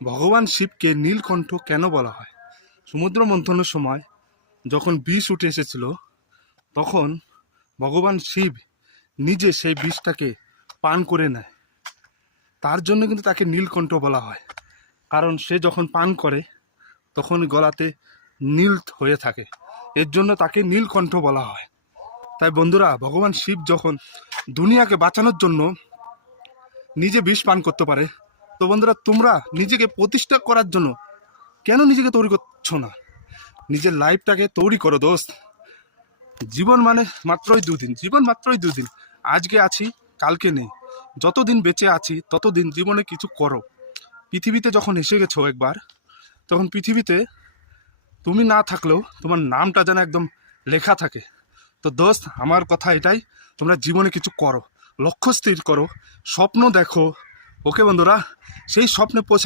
ভগবান শিবকে নীলকণ্ঠ কেন বলা হয়? সমুদ্র মন্থনের সময় যখন বিষ উঠে এসেছিল, তখন ভগবান শিব নিজে সেই বিষটাকে পান করে নেয়। তার জন্য কিন্তু তাকে নীলকণ্ঠ বলা হয়, কারণ সে যখন পান করে তখন গলাতে নীল হয়ে থাকে, এর জন্য তাকে নীলকণ্ঠ বলা হয়। তাই বন্ধুরা, ভগবান শিব যখন দুনিয়াকে বাঁচানোর জন্য নিজে বিষ পান করতে পারে, তো বন্ধুরা তোমরা নিজেকে প্রতিষ্ঠা করার জন্য কেন নিজেকে তৈরি করছো না? নিজের লাইফটাকে তৈরি করো দোস্ত। জীবন মানে মাত্রই দুদিন, জীবন মাত্রই দুদিন। আজকে আছি, কালকে নেই। যতদিন বেঁচে আছি ততদিন জীবনে কিছু করো। পৃথিবীতে যখন এসে গেছো একবার, তখন পৃথিবীতে তুমি না থাকলেও তোমার নামটা যেন একদম লেখা থাকে। তো দোস্ত, আমার কথা এটাই, তোমরা জীবনে কিছু করো, লক্ষ্য স্থির করো, স্বপ্ন দেখো। ওকে বন্ধুরা, সেই স্বপ্নে পৌঁছে